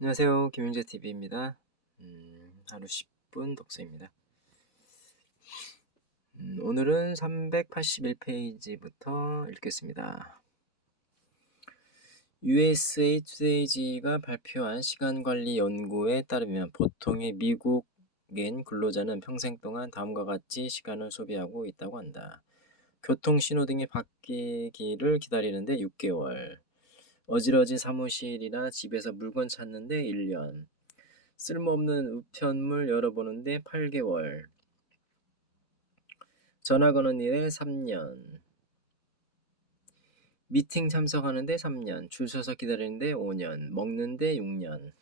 안녕하세요. 김윤재TV입니다. 하루 10분 독서입니다. 오늘은 381페이지부터 읽겠습니다. USA Today가 발표한 시간관리 연구에 따르면 보통의 미국인 근로자는 평생 동안 다음과 같이 시간을 소비하고 있다고 한다. 교통신호등이 바뀌기를 기다리는데 6개월, 어지러진 사무실이나 집에서 물건 찾는데 1년, 쓸모없는 우편물 열어보는데 8개월, 전화 거는 일에 3년, 미팅 참석하는데 3년, 줄 서서 기다리는데 5년, 먹는데 6년.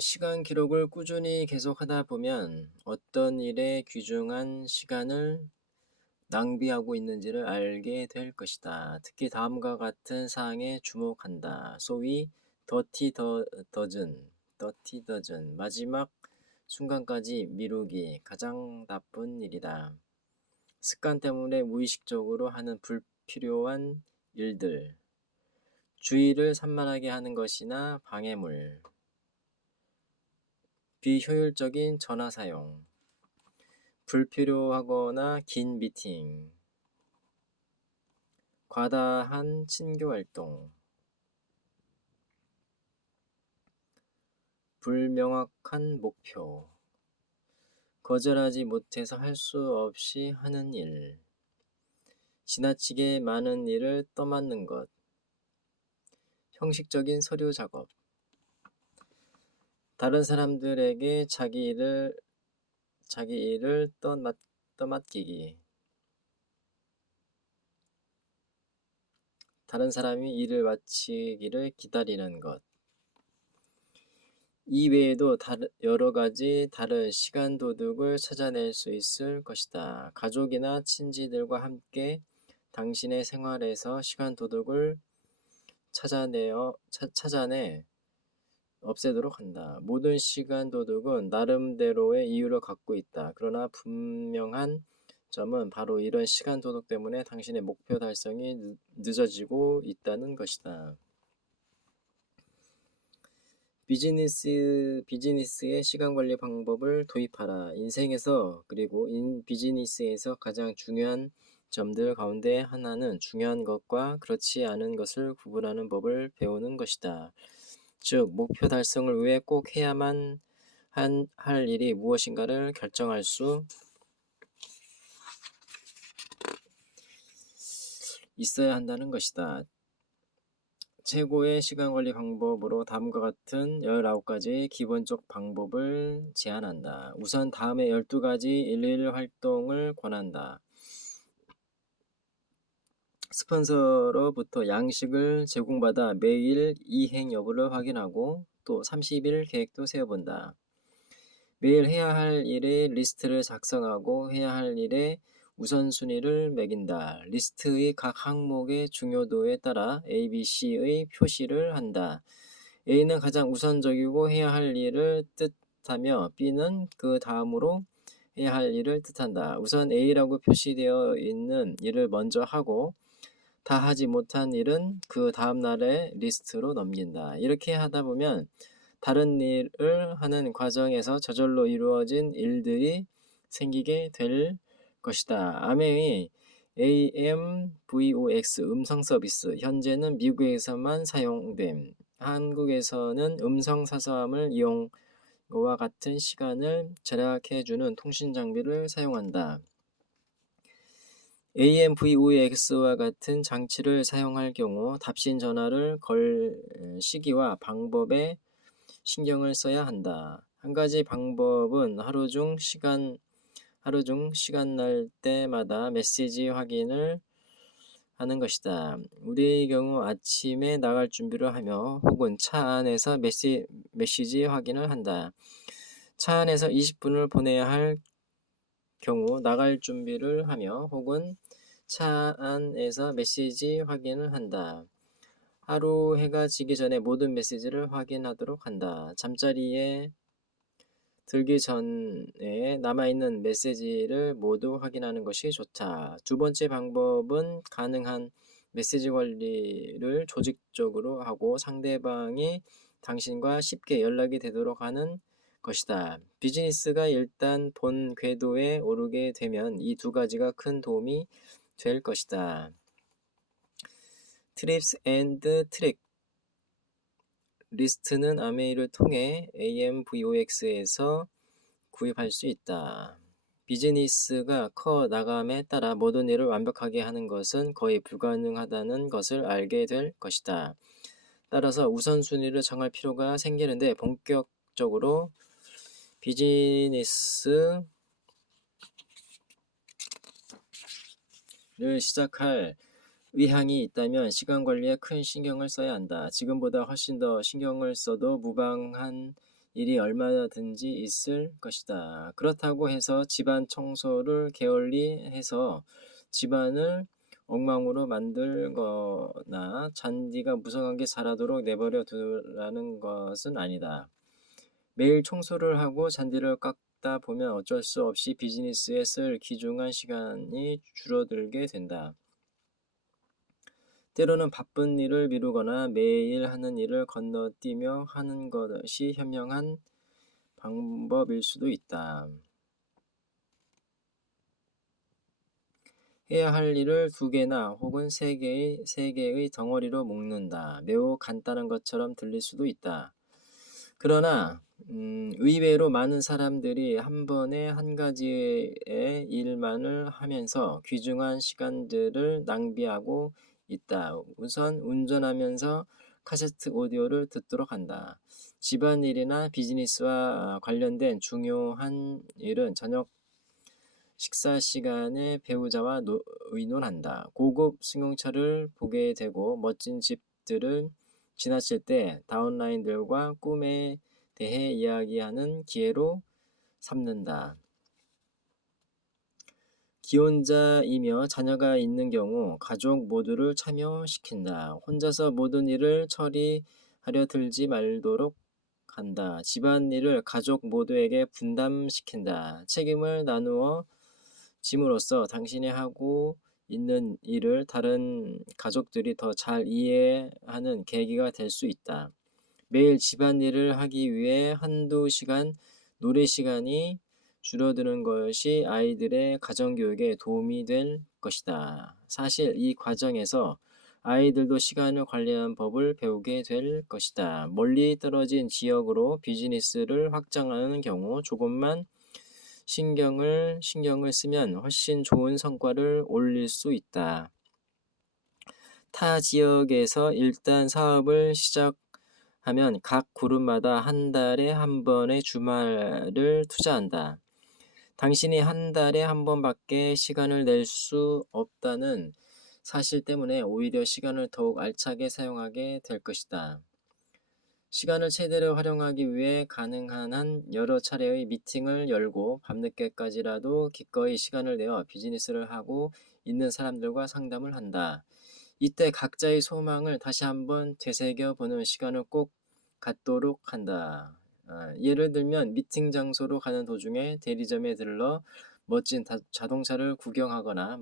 시간 기록을 꾸준히 계속하다 보면 어떤 일에 귀중한 시간을 낭비하고 있는지를 알게 될 것이다. 특히 다음과 같은 사항에 주목한다. 소위 더티 더즌, 마지막 순간까지 미루기, 가장 나쁜 일이다. 습관 때문에 무의식적으로 하는 불필요한 일들, 주의를 산만하게 하는 것이나 방해물, 비효율적인 전화 사용, 불필요하거나 긴 미팅, 과다한 친교 활동, 불명확한 목표, 거절하지 못해서 할 수 없이 하는 일, 지나치게 많은 일을 떠맡는 것, 형식적인 서류 작업, 다른 사람들에게 자기 일을 떠맡기기, 다른 사람이 일을 마치기를 기다리는 것. 이 외에도 여러 가지 다른 시간 도둑을 찾아낼 수 있을 것이다. 가족이나 친지들과 함께 당신의 생활에서 시간 도둑을 찾아내 없애도록 한다. 모든 시간 도둑은 나름대로의 이유를 갖고 있다. 그러나 분명한 점은 바로 이런 시간 도둑 때문에 당신의 목표 달성이 늦어지고 있다는 것이다. 비즈니스의 시간 관리 방법을 도입하라. 인생에서 그리고 비즈니스에서 가장 중요한 점들 가운데 하나는 중요한 것과 그렇지 않은 것을 구분하는 법을 배우는 것이다. 즉, 목표 달성을 위해 꼭 해야만 할 일이 무엇인가를 결정할 수 있어야 한다는 것이다. 최고의 시간관리 방법으로 다음과 같은 19가지의 기본적 방법을 제안한다. 우선 다음의 12가지 일일 활동을 권한다. 스폰서로부터 양식을 제공받아 매일 이행 여부를 확인하고 또 30일 계획도 세워본다. 매일 해야 할 일의 리스트를 작성하고 해야 할 일의 우선순위를 매긴다. 리스트의 각 항목의 중요도에 따라 A, B, C의 표시를 한다. A는 가장 우선적이고 해야 할 일을 뜻하며 B는 그 다음으로 해야 할 일을 뜻한다. 우선 A라고 표시되어 있는 일을 먼저 하고 다 하지 못한 일은 그 다음 날의 리스트로 넘긴다. 이렇게 하다 보면 다른 일을 하는 과정에서 저절로 이루어진 일들이 생기게 될 것이다. 아메이 AMVOX 음성 서비스, 현재는 미국에서만 사용됨. 한국에서는 음성 사서함을 이용과 같은 시간을 절약해주는 통신 장비를 사용한다. AMVOX와 같은 장치를 사용할 경우 답신 전화를 걸 시기와 방법에 신경을 써야 한다. 한 가지 방법은 하루 중 시간 날 때마다 메시지 확인을 하는 것이다. 우리의 경우 아침에 나갈 준비를 하며 혹은 차 안에서 메시지 확인을 한다. 차 안에서 20분을 보내야 할 경우 나갈 준비를 하며 혹은 차 안에서 메시지 확인을 한다. 하루 해가 지기 전에 모든 메시지를 확인하도록 한다. 잠자리에 들기 전에 남아있는 메시지를 모두 확인하는 것이 좋다. 두 번째 방법은 가능한 메시지 관리를 조직적으로 하고 상대방이 당신과 쉽게 연락이 되도록 하는 것이다. 비즈니스가 일단 본 궤도에 오르게 되면 이 두 가지가 큰 도움이 될 것이다. 트립스 앤드 트릭 리스트는 아메이를 통해 AMVOX에서 구입할 수 있다. 비즈니스가 커 나감에 따라 모든 일을 완벽하게 하는 것은 거의 불가능하다는 것을 알게 될 것이다. 따라서 우선순위를 정할 필요가 생기는데 본격적으로 비즈니스를 시작할 의향이 있다면 시간 관리에 큰 신경을 써야 한다. 지금보다 훨씬 더 신경을 써도 무방한 일이 얼마든지 있을 것이다. 그렇다고 해서 집안 청소를 게을리 해서 집안을 엉망으로 만들거나 잔디가 무성하게 자라도록 내버려 두라는 것은 아니다. 매일 청소를 하고 잔디를 깎다 보면 어쩔 수 없이 비즈니스에 쓸 귀중한 시간이 줄어들게 된다. 때로는 바쁜 일을 미루거나 매일 하는 일을 건너뛰며 하는 것이 현명한 방법일 수도 있다. 해야 할 일을 두 개나 혹은 세 개의 덩어리로 묶는다. 매우 간단한 것처럼 들릴 수도 있다. 그러나 의외로 많은 사람들이 한 번에 한 가지의 일만을 하면서 귀중한 시간들을 낭비하고 있다. 우선 운전하면서 카세트 오디오를 듣도록 한다. 집안일이나 비즈니스와 관련된 중요한 일은 저녁 식사 시간에 배우자와 의논한다. 고급 승용차를 보게 되고 멋진 집들을 지나칠 때 다운라인들과 꿈에 대해 이야기하는 기회로 삼는다. 기혼자이며 자녀가 있는 경우 가족 모두를 참여시킨다. 혼자서 모든 일을 처리하려 들지 말도록 한다. 집안일을 가족 모두에게 분담시킨다. 책임을 나누어 짐으로써 당신이 하고 있는 일을 다른 가족들이 더 잘 이해하는 계기가 될 수 있다. 매일 집안일을 하기 위해 한두 시간 놀이 시간이 줄어드는 것이 아이들의 가정교육에 도움이 될 것이다. 사실 이 과정에서 아이들도 시간을 관리하는 법을 배우게 될 것이다. 멀리 떨어진 지역으로 비즈니스를 확장하는 경우 조금만 신경을 쓰면 훨씬 좋은 성과를 올릴 수 있다. 타 지역에서 일단 사업을 시작하면 각 그룹마다 한 달에 한 번의 주말을 투자한다. 당신이 한 달에 한 번밖에 시간을 낼 수 없다는 사실 때문에 오히려 시간을 더욱 알차게 사용하게 될 것이다. 시간을 최대로 활용하기 위해 가능한 한 여러 차례의 미팅을 열고 밤늦게까지라도 기꺼이 시간을 내어 비즈니스를 하고 있는 사람들과 상담을 한다. 이때 각자의 소망을 다시 한번 되새겨보는 시간을 꼭 갖도록 한다. 예를 들면 미팅 장소로 가는 도중에 대리점에 들러 멋진 자동차를 구경하거나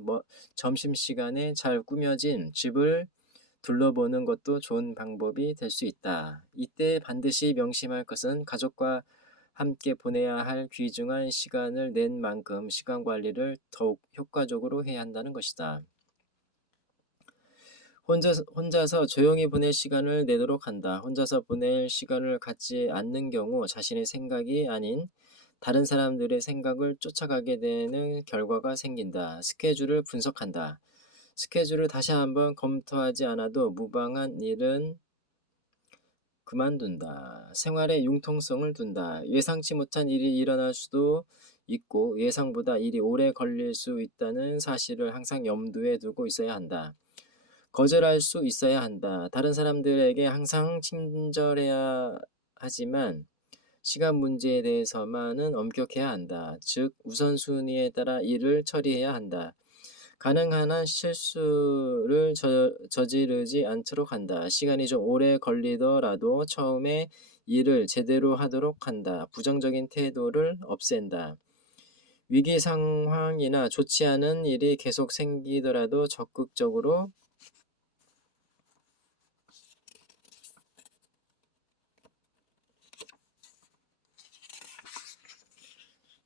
점심시간에 잘 꾸며진 집을 둘러보는 것도 좋은 방법이 될 수 있다. 이때 반드시 명심할 것은 가족과 함께 보내야 할 귀중한 시간을 낸 만큼 시간 관리를 더욱 효과적으로 해야 한다는 것이다. 혼자서 조용히 보낼 시간을 내도록 한다. 혼자서 보낼 시간을 갖지 않는 경우 자신의 생각이 아닌 다른 사람들의 생각을 쫓아가게 되는 결과가 생긴다. 스케줄을 분석한다. 스케줄을 다시 한번 검토하지 않아도 무방한 일은 그만둔다. 생활에 융통성을 둔다. 예상치 못한 일이 일어날 수도 있고 예상보다 일이 오래 걸릴 수 있다는 사실을 항상 염두에 두고 있어야 한다. 거절할 수 있어야 한다. 다른 사람들에게 항상 친절해야 하지만 시간 문제에 대해서만은 엄격해야 한다. 즉 우선순위에 따라 일을 처리해야 한다. 가능한 한 실수를 저지르지 않도록 한다. 시간이 좀 오래 걸리더라도 처음에 일을 제대로 하도록 한다. 부정적인 태도를 없앤다. 위기 상황이나 좋지 않은 일이 계속 생기더라도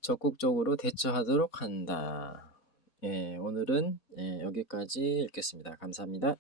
적극적으로 대처하도록 한다. 예, 오늘은 여기까지 읽겠습니다. 감사합니다.